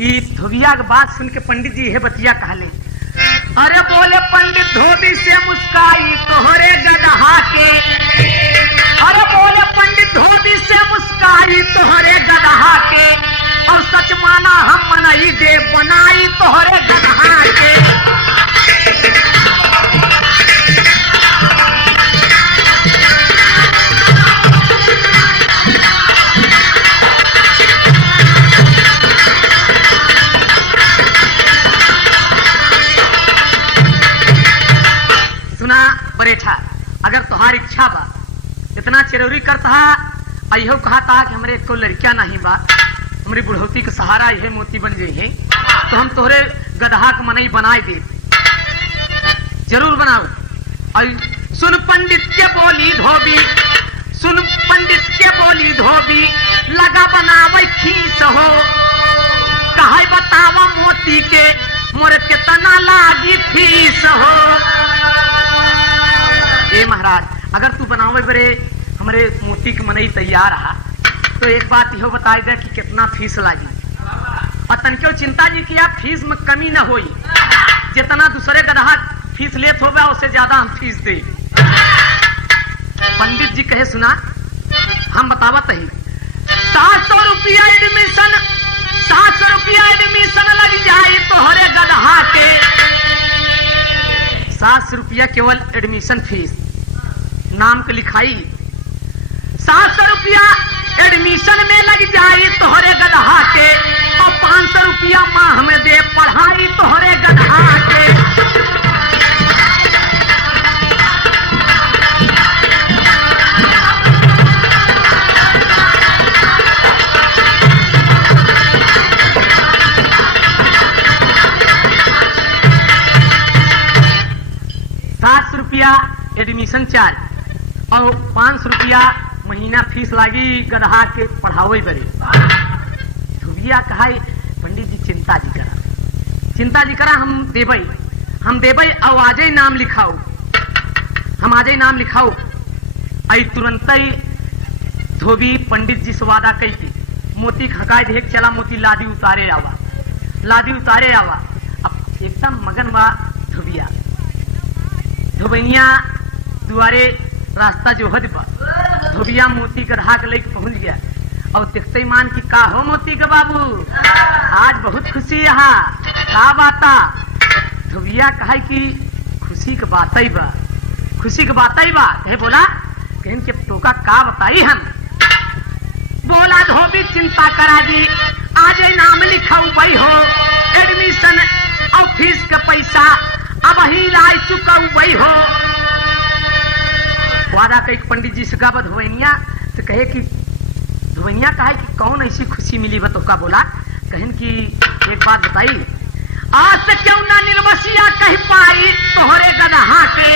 ई धोबिया के बात सुन के पंडित जी है बतिया कहले। अरे बोले पंडित धोबी से मुस्काई तोहरे गदहा के, अरे बोले पंडित धोबी से मुस्काई तोहरे गदहा के, और सच माना हम मनई दे बनाई तोहरे गदहा के। बरेठा अगर तुहार इच्छा बा इतना चिरौरी करता अहो कहा था कि हमरे को लड़कियां नहीं बा, हमारी बुढ़ौती के सहारा यह मोती बन गई है, तो हम तोहरे गदहा के मनई बनाए दे, जरूर बनाओ। और सुन पंडित के बोली धोबी, सुन पंडित के बोली धोबी, लगा बनावे खीस हो, कहे बतावा मोती के मोरे कितना लागी फीस हो। ए महाराज अगर तू बनावे बरे हमारे मोती की मनई तैयार रहा तो एक बात यह बताए दे कि कितना फीस लागी, और तनक्यों चिंता जी किया फीस में कमी न होई, जितना दूसरे गदहा फीस लेत होगा उससे ज्यादा हम फीस दे। पंडित जी कहे सुना हम बतावत ही 700 रुपया एडमिशन, 700 रुपया एडमिशन लग जाए तोहरे गदहा के, 700 रुपया केवल एडमिशन फीस, नाम के लिखाई 700 रुपया एडमिशन में लग जाए तोहरे गदहा के, और 500 रुपया माह में दे पढ़ाई तोहरे गदहा के। रुपया एडमिशन चार्ज और 500 रुपया महीना फीस लागी गदहा के पढ़ावे बरे। धोबिया कहा पंडित जी चिंता जी करा हम देबई और आज ही नाम लिखाओ, हम आज ही नाम लिखाओ। आई तुरंत ही धोबी पंडित जी से वादा कही थी, मोती खकाय देख चला मोती लादी उतारे आवा। अब एकदम मगन बा धोबिया, धोबिया दुआरे रास्ता जो हद बा, धोबिया मोती गदहा के लेके पहुंच गया और देखते मान की का हो मोती के बाबू आज बहुत खुशी यहाँ का बाता। धोबिया कहा कि खुशी के बात ही बा, खुशी के बात ही बा। कहे बोला कहन के टोका का बताई हम। बोला धोबी चिंता करा जी आज नाम लिखाऊ भाई हो, एडमिशन और फीस का पैसा अब ही ला चुका वही हो। वादा कही पंडित जी से गावत धोबनिया से कहे कि धोबनिया कहे कि कौन ऐसी खुशी मिली बा का। बोला कहन की एक बात बताई, आज से क्यों ना निर्मसिया कह पाई तोहरे गदहा के,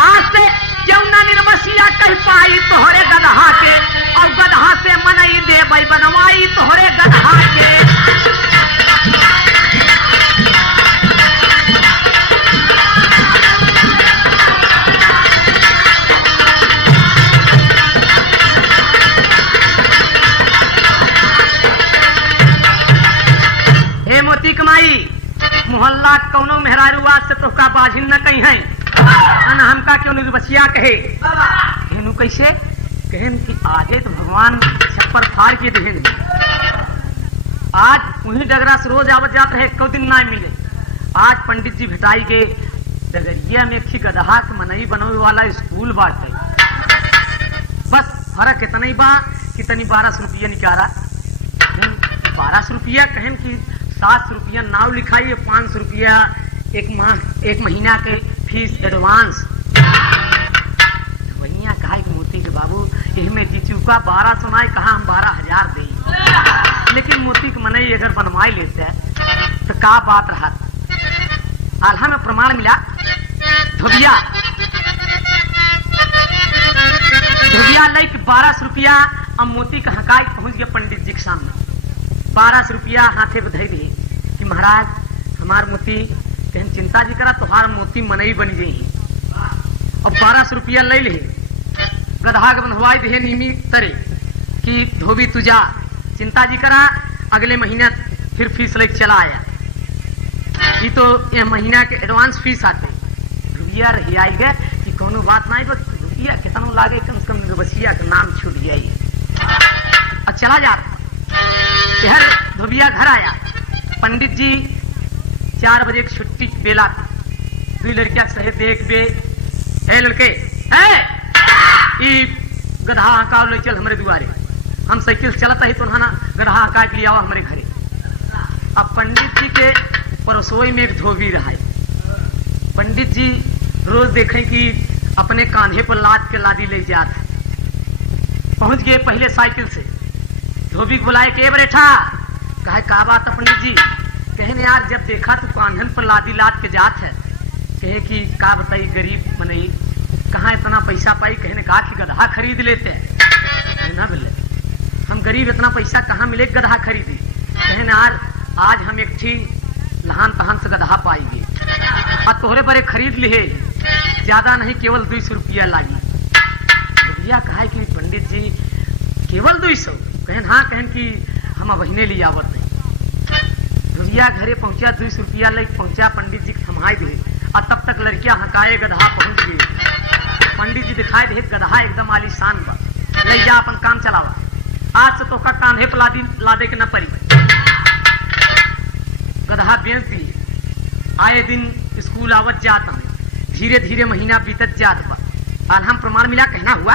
आज से क्यों ना निर्मसिया कह पाई तोहरे गदहा के, और गदहा से मनई दे भाई बनवाई तोहरे गदहा के। मोती कमाई मोहल्ला कौनो मेहरारू आज से तो का बाझिन न कहीं है न हमका क्यों निर्बसिया कहे। कहनु कैसे कहन कि आजे तो भगवान छप्पर फाड़ के देहन, आज उन्हीं डगरा से रोज आवत जात रहे, को दिन ना मिले। आज पंडित जी भेटाई के डगरिया में एक गदहा के मनई बनवे वाला स्कूल बाटे, बस फर्क इतना ही बा कि तनी 1200 रुपया निकाला। 1200 रुपया कहन की 700 रुपया नाव लिखाई, 500 रुपया एक महीना के फीस एडवांस। वनिया कहा कि मोती के बाबू इनमें जी चुका 1200 ना कहा हम 12,000 दे, लेकिन मोती के मनई अगर बनवाई लेते हैं तो का बात रहा। आल्हा में प्रमाण मिला, धोबिया लाइक 1200 रुपया अब मोती का हकाई पहुंच गया पंडित जी के सामने। 1200 रुपया हाथे बधाई दी कि महाराज हमार मोती कहन चिंता जी करा तोहार मोती मनई बन गई। अब 1200 रुपया ले ले गदहा के बनवाई दे नीमी तरे कि धोबी तुझा चिंता जी करा अगले महीना फिर फीस लेके चला आया। ये तो ये महीना के एडवांस फीस आते रुपया रही आई गए कि कोनो बात नहीं, बस रुपया कितना लागे कम से कम निर्वसिया का नाम छूट जाइए। अब चला जा शहर धोबिया घर आया। पंडित जी 4 बजे की छुट्टी बेला दो लड़किया सहे देख बे ए लड़के गधा का ले चल हमारे दुआरे, हम साइकिल चलता ही तो ना गधा काट लिया हमारे घरे। अब पंडित जी के परसोई में एक धोबी रहा है। पंडित जी रोज देखें कि अपने कांधे पर लाद के लादी ले जाते। पहुंच गए पहले साइकिल से, धोबी को बुलाए के बैठा, कहे का बात है पंडित जी? कहने यार जब देखा तो कांधन पर लादी लाद के जात है। कहे कि का बताई गरीब मने कहाँ इतना पैसा पाई? कहने कहा कि गधा खरीद लेते हैं ना, बोले हम गरीब इतना पैसा कहाँ मिले गधा खरीदी? कहने यार आज हम एक ठी लहान तहान से गधा पाएंगे और तोहरे बड़े खरीद लिए, ज्यादा नहीं केवल 200 रुपया लागी। भैया कहा कि पंडित जी केवल 200? कहन हाँ, कहन कि हम अबहिने ले आवत नहीं। भैया घरे पहुंचा 200 रुपया ले पहुंचा, पंडित जी थमाई दे और तब तक लड़कियां हकाए गधा पहुंच गई। पंडित जी दिखाई दे गधा एकदम आलीशान पर, ले जा अपन काम चलावा, आज से तो का कांधे पर लादे के न पड़ी। गधा बेच दिए, आए दिन स्कूल आवत जात हमें, धीरे धीरे महीना बीतत जात पर आज हम प्रमाण मिला कहना हुआ।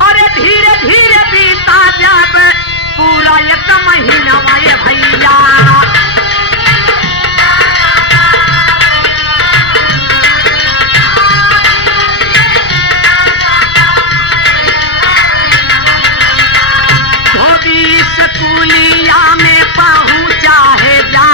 अरे धीरे धीरे बीता जब पूरा 1 महीना वाये भैया, स्कूलिया में पहुंचा है जा,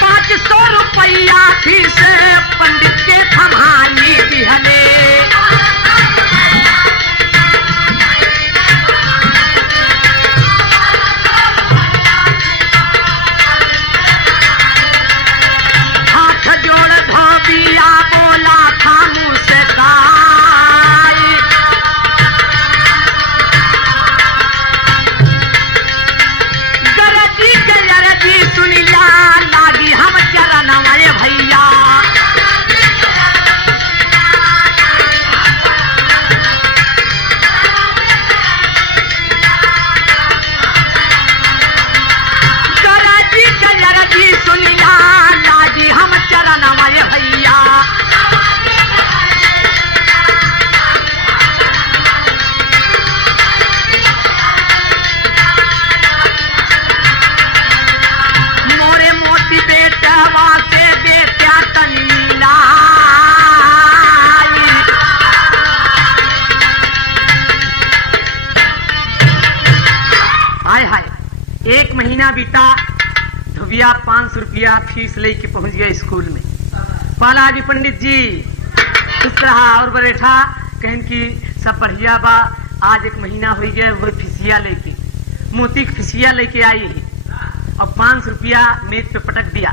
500 रुपया फीस पंडित के थमाई दिहले। हाथ जोड़ धोबिया बोला था मुझसे भैया। गरजी सुनिया लागी हम चरण माये भैया। मोरे मोती बेटा से बेटा तनीला, हाय हाय 1 महीना बीता। धोबिया 500 रुपया फीस लेके पहुंच गया स्कूल में। पाला जी पंडित जी इस तरह और बैठा, कहन की सब बढ़िया बा, आज 1 महीना हो गया वो फिसिया लेके मोती की फिसिया लेके आई है। अब 500 रुपया मेज पे पटक दिया।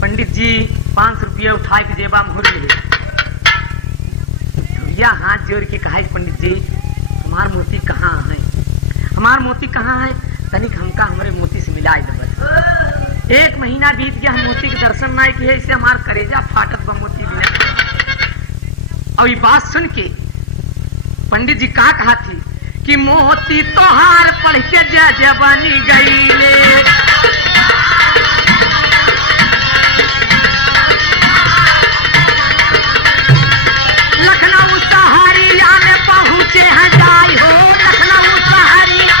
पंडित जी 500 रुपया उठा के जेबा में भर ले। भैया हाथ जोड़ के कहा पंडित जी हमार मोती कहाँ है? हमार मोती कहाँ है? तनिक हमका हमारे मोती से मिला दे बस। 1 महीना बीत गया, हम मोती के दर्शन ना किए, इससे हमार करेजा फाटत बा मोती बिना। और ये बात सुन के पंडित जी का कहा थी कि मोती तोहार पढ़ के जज बनी गईले। लखनऊ सहरिया में पहुंचे हैं जाई हो, लखनऊ सहरिया।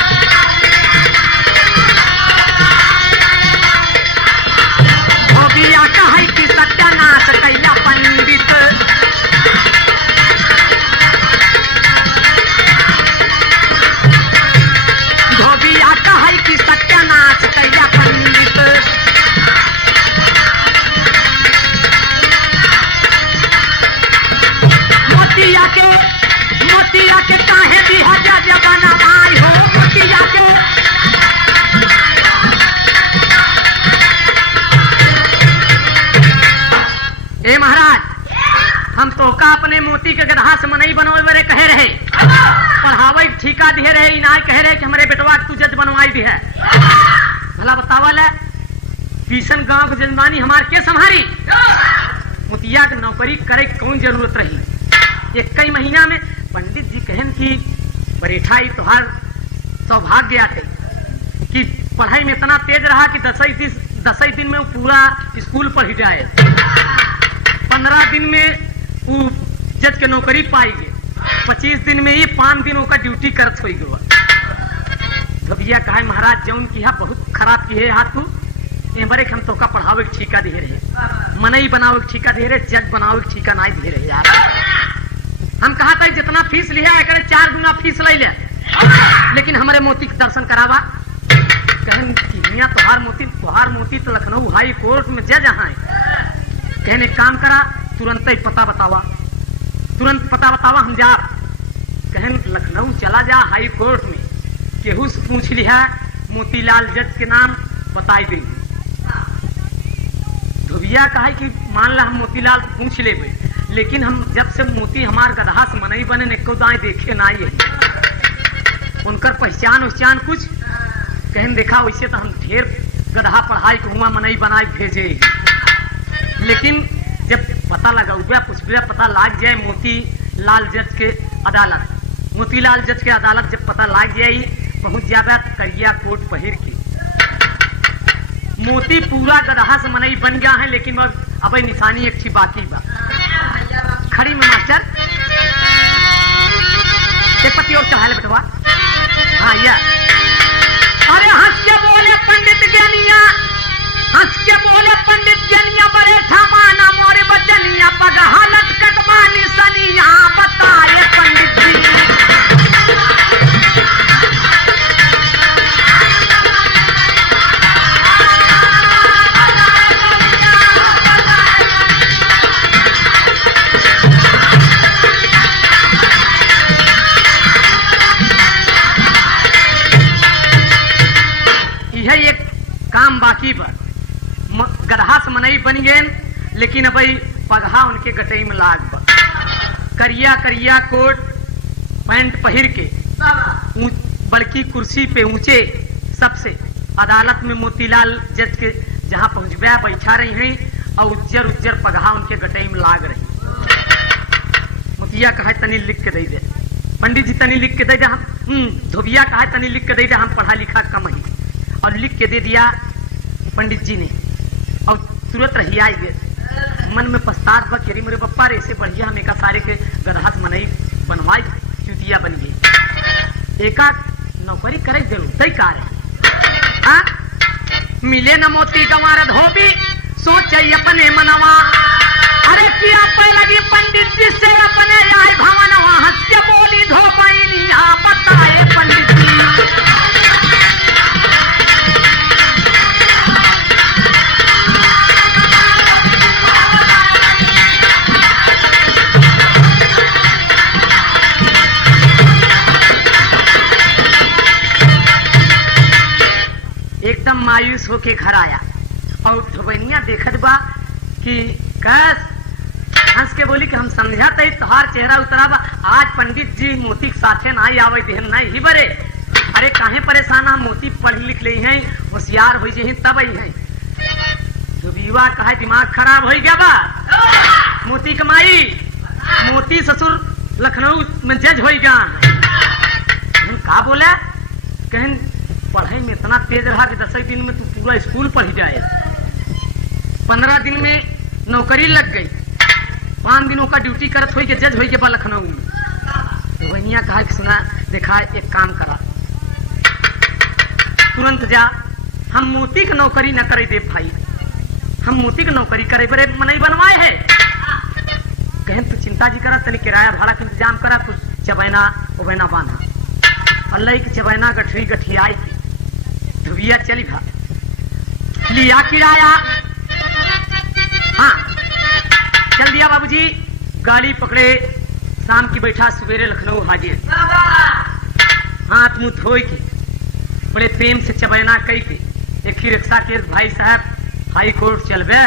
धोबिया कहे कि सत्यानाश कैला पंडित, धोबिया कहे कि सत्यानाश कैला पंडित। पिता अपने मोती के गदहा से मनई बनवाए बरे कहे रहे, पढ़ावे ठीका दिए रहे, इनाय कहे रहे कि हमारे बेटवा तू जज बनवाई दी है। भला बतावल है किशन गांव के जजमानी हमार के संभारी? मोतिया के नौकरी करे कौन जरूरत रही? एक कई महीना में पंडित जी कहन की बरेठा ही तोहार सौभाग्य आते कि पढ़ाई में इतना तेज रहा कि 10 दिन में वो पूरा स्कूल पढ़ जाए, 15 दिन में वो जज के नौकरी पाएगी, 25 दिन में ही 5 दिन का ड्यूटी करत हो गया। भैया कहा महाराज जौन की बहुत खराब की है हाथ तू बरे हम तो का पढ़ावे के ठीका दे रहे, मनई बनावे के ठीका दे रहे, जज बनावे के ठीका नहीं दे रहे यार। हम कहा था जितना फीस लिया है 4 गुना फीस ले ले, लेकिन हमारे मोती के दर्शन करावा। कहन तोहार मोती तो लखनऊ हाई कोर्ट में जज है। कहने काम करा तुरंत ही पता बतावा, तुरंत पता बतावा हम जा। कहन लखनऊ चला जा हाई कोर्ट में, केहू से पूछ लिया मोतीलाल जज के नाम बताई देंगे। धोबिया कहा कि मान ला हम मोतीलाल पूछ ले, लेकिन हम जब से मोती हमार गदहा से मनई बने ने को दाएं देखे ना ही उनकर पहचान कुछ कहन देखा वैसे तो हम ढेर गदहा पढ़ाई को हुआ मनई बनाई भेजे, लेकिन जब पता लगा पुछबिया पता लाग जाए मोतीलाल जज के अदालत, मोतीलाल जज के अदालत जब पता लाग जाए पहुंच जाए करिया कोट पहिर के। मोती पूरा गदहा से मनई बन गया है, लेकिन अब निशानी एक बाकी बा। खड़ी में मास्टर पति और चढ़ा ले बेटवा। हाँ या अरे हंस के बोले पंडित ज्ञानिया, हंस के बोले पंडित ज्ञानिया, बड़े ठमाना मोरे बचनिया, पगहा लटकट बानी सनिया, बताए पंडित जी। एक काम बाकी बा, गदहा से मनई बन गए, लेकिन अब पगहा उनके गटई में लाग बा। करिया करिया कोट पैंट पहिर के बड़की कुर्सी पे ऊंचे सबसे अदालत में मोतीलाल जज के जहां पहुंचबा बैठा रही हैं और उज्जर उज्जर पगहा उनके गटई में लाग रही। मोतिया कहा तनी लिख के दे दे, पंडित जी तनी लिख के दे दे। हम धोबिया कहा तनी लिख के दे दे, हम पढ़ा लिखा कम ही, और लिख के दे दिया पंडित जी ने। और तुरंत रही आई गए मन में पछतात बखेरी मेरे बप्पा रे से बढ़िया हम एका सारे के गदहा से मनई बनवाई चुतिया बन गई। एका नौकरी करे जरूर तय कार है मिले न मोती गंवार धोबी सोचे अपने मनवा। अरे किया पे लगी पंडित जी से अपने आए भवनवा, हंस के बोली धोबैनिया, बताए पंडित जी। एकदम मायूस होके घर आया और धोबैनिया देखत बा कि कस हंस के बोली कि हम समझा तई तोहार चेहरा उतरा बा, आज पंडित जी मोती के साथे नहीं आवे देहन नहीं ही बरे। अरे काहे परेशान हम मोती पढ़ लिख ले हैं, होशियार हो जे तब आई है। धोबिया कहा दिमाग खराब हो गया बा, मोती कमाई मोती ससुर लखनऊ में जज हो गया। का बोला कहन पढ़ाई में इतना तेज रहा कि 10 दिन में तू पूरा स्कूल पढ़ जाए, 15 दिन में नौकरी लग गई, 5 दिनों का ड्यूटी करत हो के जज हो के लखनऊ में। तो वहिया कहा कि सुना देखा एक काम करा, तुरंत जा, हम मोती की नौकरी न करे दे भाई, हम मोती की नौकरी करे बड़े मनई बनवाए है। कहन तू चिंता जी करा, तनी किराया भाड़ा का इंतजाम करा, कुछ चबैना उबैना बांधा। अल्लाह की चबैना गठरी गठियाई धोबिया चली भा लिया किराया। हाँ चल दिया बाबूजी, गाड़ी पकड़े, शाम की बैठा सवेरे लखनऊ हाजिर, हाथ मुंह धोई के बड़े प्रेम से चबैना कई के एक ही रिक्शा के भाई साहब हाई कोर्ट चल बे।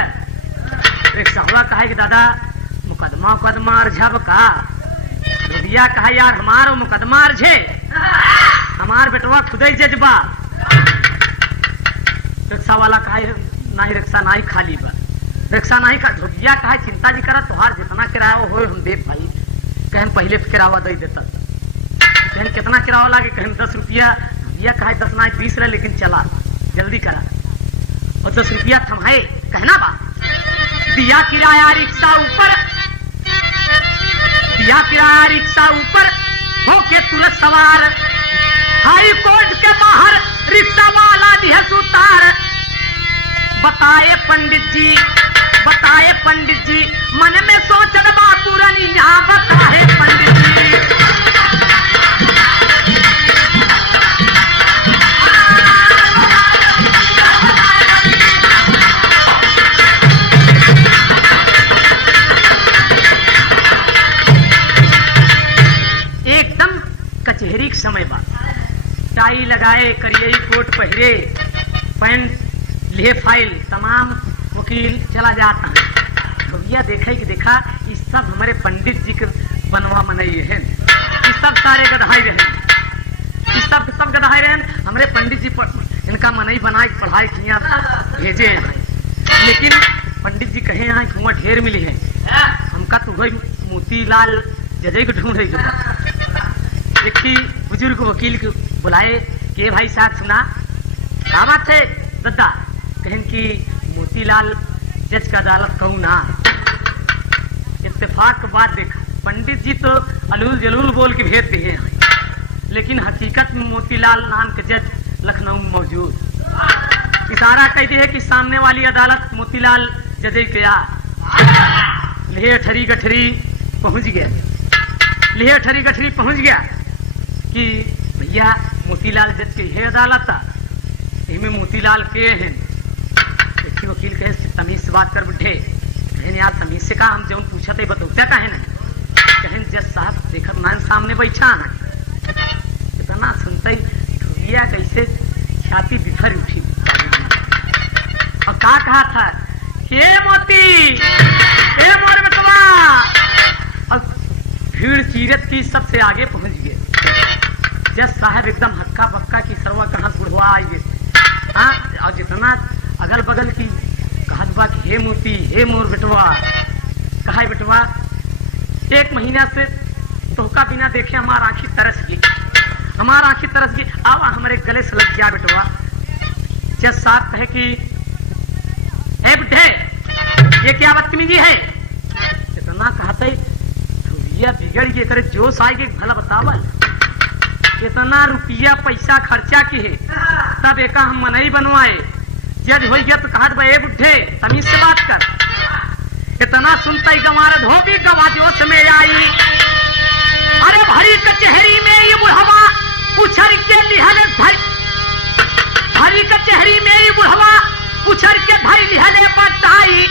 रिक्शा हुआ कहा कि दादा मुकदमा मुकदमा अर्झब का धोबिया कहा यार हमारो मुकदमा अर्झे हमार बेटवा खुदे जजबा रिक्शा वाला कहा नहीं रिक्शा नहीं खाली बा रिक्शा नहीं का धोबिया कहा चिंता जी करा तुहार जितना किराया हो हम दे भाई कहन पहले किराया दे देता कहन कितना किराया लागे कहन 10 रुपया धोबिया कहा 10 नहीं 20 रहे लेकिन चला जल्दी करा और 10 रुपया थमाए कहना बा दिया किराया रिक्शा ऊपर दिया किराया रिक्शा ऊपर होके तुरंत सवार हाई कोर्ट के बाहर रिक्शा वाला दिया सुतार बताए पंडित जी मन में सोचत बा पुरनिया बताए पंडित जी एकदम कचहरी के समय बा टाई लगाए करिए कोट पहरे पैंट लिए फाइल तमाम वकील चला जाता है भैया देखे कि देखा ये सब हमारे पंडित जी के बनवा मनाई है ये सब सारे गधाई रहे ये सब गधाई रहे हमारे पंडित जी इनका मनई बनाए पढ़ाई किया भेजे हैं लेकिन पंडित जी कहे यहाँ कुआं ढेर मिली है हमका तो वही मोतीलाल जजई को ढूंढ रही एक बुजुर्ग वकील को बुलाए कि भाई साहब सुना क्या बात है दद्दा कहन की मोतीलाल जज का अदालत कहूँ ना इत्तेफाक के बाद देखा पंडित जी तो अलूल जलूल बोल के भेज दिए हैं लेकिन हकीकत में मोतीलाल नाम के जज लखनऊ में मौजूद इशारा कहती है कि सामने वाली अदालत मोतीलाल जज क्या लेह ठरी गठरी पहुंच गया लेह ठरी गठरी पहुंच गया कि भैया मोतीलाल जज के है अदालत इनमें मोतीलाल के हैं देखिए वकील कहे तमीज से बात कर बैठे कहन यार तमीज से कहा हम जो पूछा थे बतौता कहे ना कहन जज साहब देखा मान सामने बैठा है इतना सुनते ही धोबिया कैसे छाती बिखर उठी और क्या कहा था हे मोती हे मोर बेटवा अब भीड़ चीरत की सबसे आगे पहुंच गए जज साहब एकदम हक्का बक्का की सरवा कहाँ बुढ़वा आइए हाँ और जितना अगल बगल की कहत बा कि हे मोती हे मोर बेटवा कहा बेटवा 1 महीना से तोहका बिना देखे हमारा आंखी तरस गई आवा हमारे गले से लग गया बेटवा जज साहब कहे कि ए बुढ़े ये क्या बदतमीजी है इतना कहते धोबिया बिगड़ गए तेरे जोश आएगी भला बतावल इतना रुपया पैसा खर्चा की है तब एक हम मनई बनवाए जज हो गया तो कहा ए बुढ़े तमीज से बात कर इतना सुनता ही गंवार धोबी गवा जोश में आई अरे भरी कचहरी में ये बुढ़वा पुछर के लिहले भरी कचहरी में ये बुढ़वा पुछर के धई लिहले बताई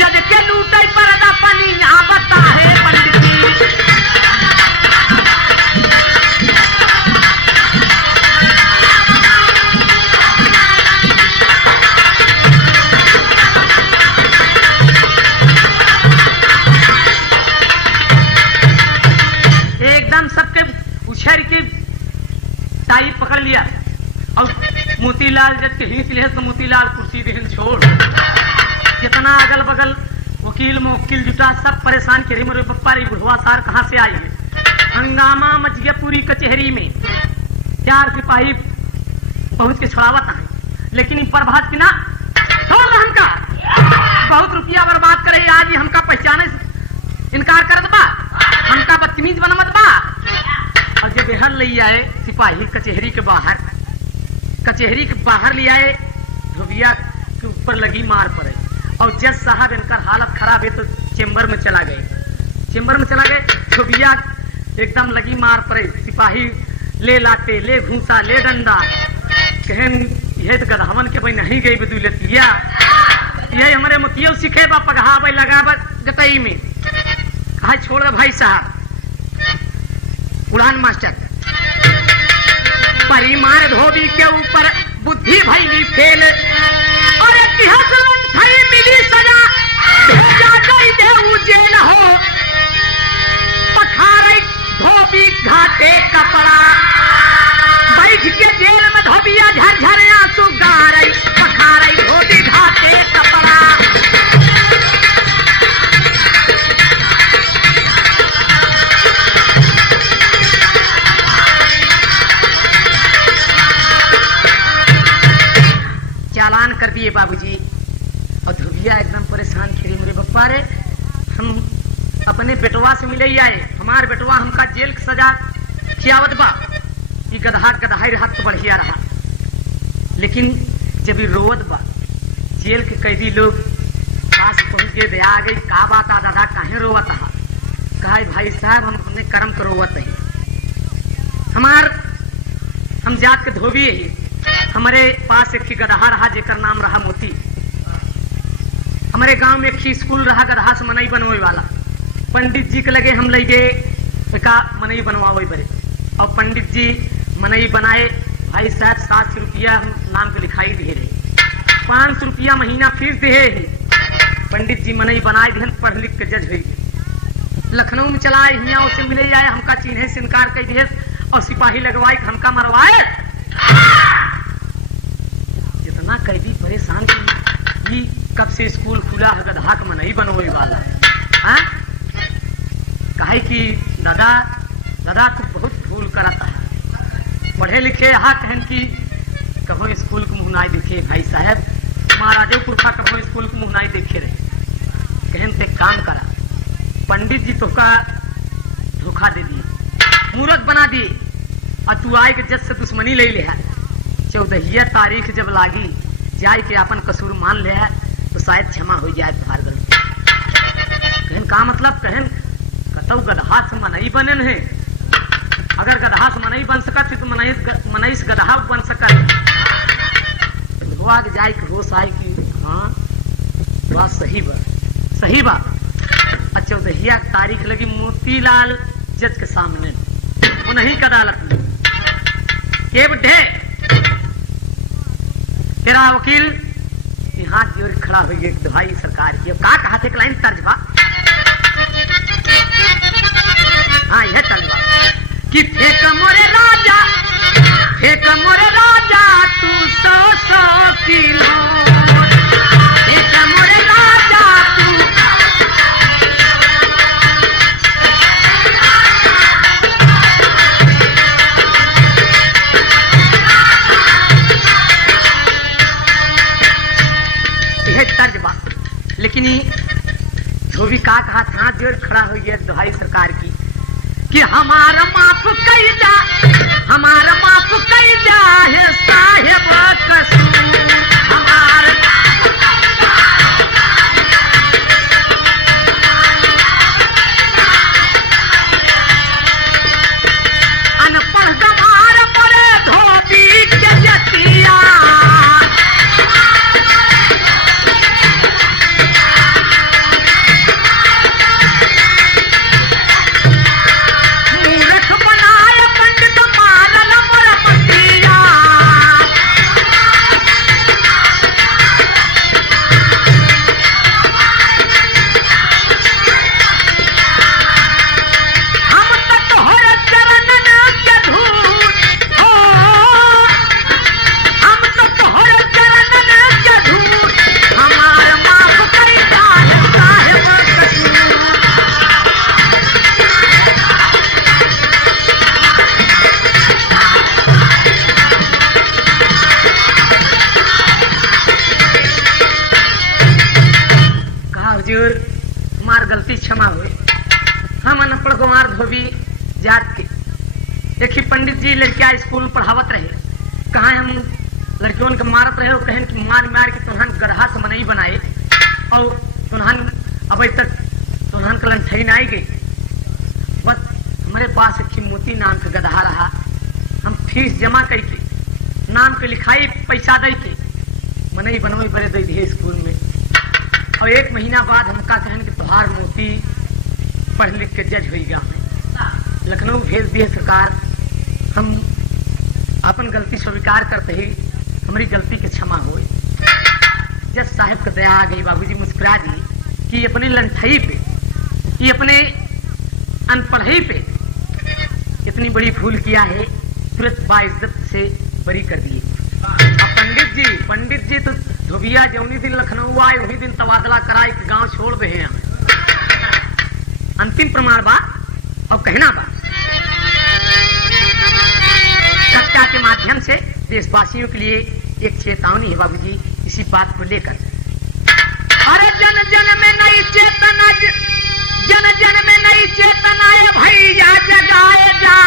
जज के लूटे परदा पानी यहाँ बता है पंडित जी सबके उछर के टाई पकड़ लिया और मोतीलाल जज के हिंस ले तो मोतीलाल कुर्सी देहन छोड़ जितना अगल बगल वकील मुवक्किल जुटा सब परेशान के मोरे पप्पा रे बुढ़वा सार कहाँ से आई है हंगामा मच गया पूरी कचहरी में 4 सिपाही पहुंच के छुड़ावत है लेकिन प्रभात की ना छोड़ हमका बहुत रुपया बर्बाद करे आज ही हमका पहचाने इनकार कर बा हमका बदतमीज बनमत बा और जब बेहर ले आए सिपाही कचहरी के बाहर ले आए धोबिया के ऊपर लगी मार पड़े और जज साहब इनका हालत खराब है तो चेंबर में चला गए धोबिया एकदम लगी मार पड़े सिपाही ले लाते ले घूसा ले डंडा कहन यह तो गधावन के भाई नहीं गई बदूलतिया यही हमारे मुतियो सीखे बा पगहा भाई लगा बा जतई में कहा छोड़ भाई साहब उड़ान मास्टर परिमाण धोबी के ऊपर बुद्धि भैली फेल और मिली सजा भेजा गई उजेल हो पखारे धोबी घाटे कपड़ा बैठ के जेल में धोबिया झरझर आंसू गारे पखारे धोबी घाटे कपड़ा चालान कर दिए बाबूजी। और धोबिया एकदम परेशान थे, मेरे बप्पा रे हम अपने बेटवा से मिले ही आए, हमार बेटवा हमका जेल की सजा खियावत बा, ये गदहा गदहाई रहा तो बढ़िया रहा, लेकिन जब ये रोवत बा जेल के कैदी लोग पास पहुंच के दया आ गई, का बात आ दादा काहे रोवत हा? कहा भाई साहब हमने कर्म तो रोवत है, हम जात के धोबी है, हमारे पास एक ही गदहा रहा जेकर नाम रहा मोती। हमारे गांव में एक ही स्कूल रहा गदहा से मनई बनवाए वाला, पंडित जी के लगे हम ले गए का मनई बनवावे बरे, और पंडित जी मनई बनाए। भाई साहब 700 रुपया हम नाम के लिखाई दिए रहे, 500 रुपया महीना फीस दिए है। पंडित जी मनई बनाए दिहन, पढ़ लिख के जज हुई। लखनऊ में चलाए, हियाँ से मिले जाए, हमका चिन्हे से इनकार कर दिए और सिपाही लगवाए, हमका मरवाए। जितना कैदी परेशान की कब से स्कूल खुला है, गदहा का मनई बनवाई वाला है। कहे कि दादा दादा तू बहुत भूल करता है, पढ़े लिखे यहाँ कहन की कहो स्कूल को मुँह नहीं देखे। भाई साहब महाराजो पुरखा कहो स्कूल को मुँह नहीं देखे रहे, कहन से काम करा, पंडित जी तो का धोखा दे दिए, मूर्ख बना दिए, और तू आए के जज से दुश्मनी ले ले है। 14 तारीख जब लागी जाए के अपन कसूर मान ले है तो शायद क्षमा हो जाए तुम्हार गलती। कहन का मतलब? कहन कतौ गदहा से मनई बनन है, अगर गदहा से मनई बन सकत तो मनई से गदहा बन सकत। धोआ के जाए के होश आए कि हाँ बात सही बा। 14 तारीख लगी मोतीलाल जज के सामने, उन्हीं की अदालत में के बढ़े तेरा वकील यहाँ की ओर खड़ा हो गया, दवाई सरकार की का कहा थे लाइन तर्जबा, हाँ यह तर्जबा कि फेंक मोरे राजा तू 100 किलो, फेंक मोरे राजा तू तर्जबा। लेकिन धोबी का कहा था जोड़ खड़ा हो गया दुहाई सरकार की कि हमारा माफ कई जा है साहेब कसूर, हमारा अनपढ़ गंवार मरे धोबी के जतिया, हमार गलती क्षमा हुई, हम अनपढ़ गंवार धोबी जात के देखी पंडित जी लड़कियां स्कूल में पढ़ावत रहे, कहा हम लड़कियों के मारत रहे, कहन कि मार के तुहन गदहा से मनई बनाए और तुहन अब तक तुहन का लंठई नहीं गई। बस हमारे पास एक मोती नाम का गदहा रहा, हम फीस जमा करके नाम के लिखाई पैसा दे के मनई बनवाई बड़े दे दिए स्कूल में, और 1 महीना बाद हमका कहन कि तुहार मोती पढ़ लिख के जज हो गया, लखनऊ भेज दिए सरकार। हम अपन गलती स्वीकार करते ही हमारी गलती के क्षमा हुई। जज साहब का दया आ गई, बाबूजी मुस्कुरा दी कि अपनी लंठई पे ये अपने अनपढ़ाई पे इतनी बड़ी भूल किया है, तुरंत बाइज्जत से बरी कर दिए। पंडित जी तो धोबिया जौनी दिन लखनऊ आए उन्हीं दिन तबादला कराए कि गांव छोड़ दे हैं। अंतिम प्रमाण बा और कहना बा चर्चा के माध्यम से देशवासियों के लिए एक चेतावनी है बाबूजी इसी बात को लेकर। अरे जन जन में नई चेतना, जन जन में नई चेतना है भैया जगाए जा,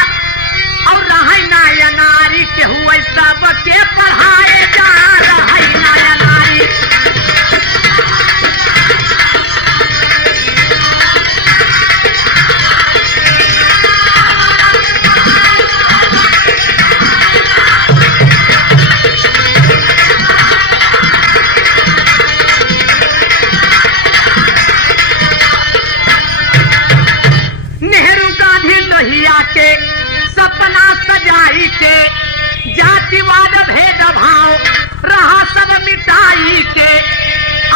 और रहाई नाया नारी के हुए सब के पढ़ाए जा, रहाई नाया नारी। नेहरू गांधी लोहिया के सपना सजाई के, जातिवाद भेदभाव रहा सब मिटाई के,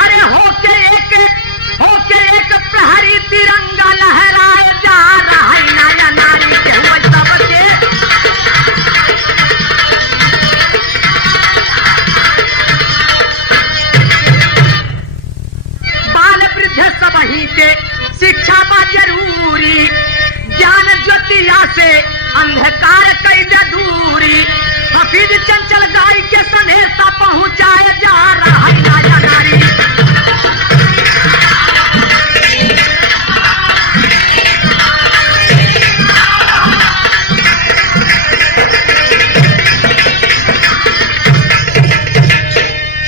अरे होके एक प्रहरी तिरंगा लहराए जा, रहा नाया नारी के हुए सबके। बाल वृद्ध सबही के शिक्षा बा जरूरी, ज्ञान ज्योतिया से अंधकार कई दूरी, हफीज चंचल गाय के संदेशा पहुंचाए जा, रहा नाया नारी।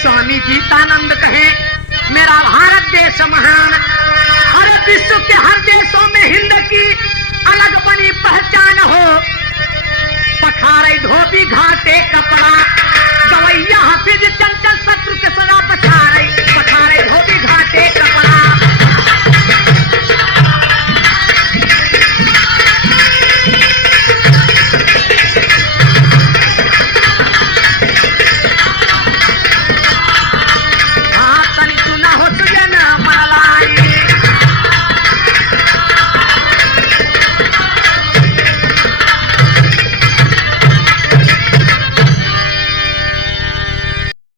स्वामी गीतानंद कहे मेरा भारत देश महान, हर विश्व के हर देशों में हिंद की अलग बनी पहचान हो, पखारे धोबी घाटे कपड़ा, गवैया हाफिज चंचल शत्रु के सदा पखारे धोबी घाटे कपड़ा। हाँ तनि सुना हो सुजन मनलाई,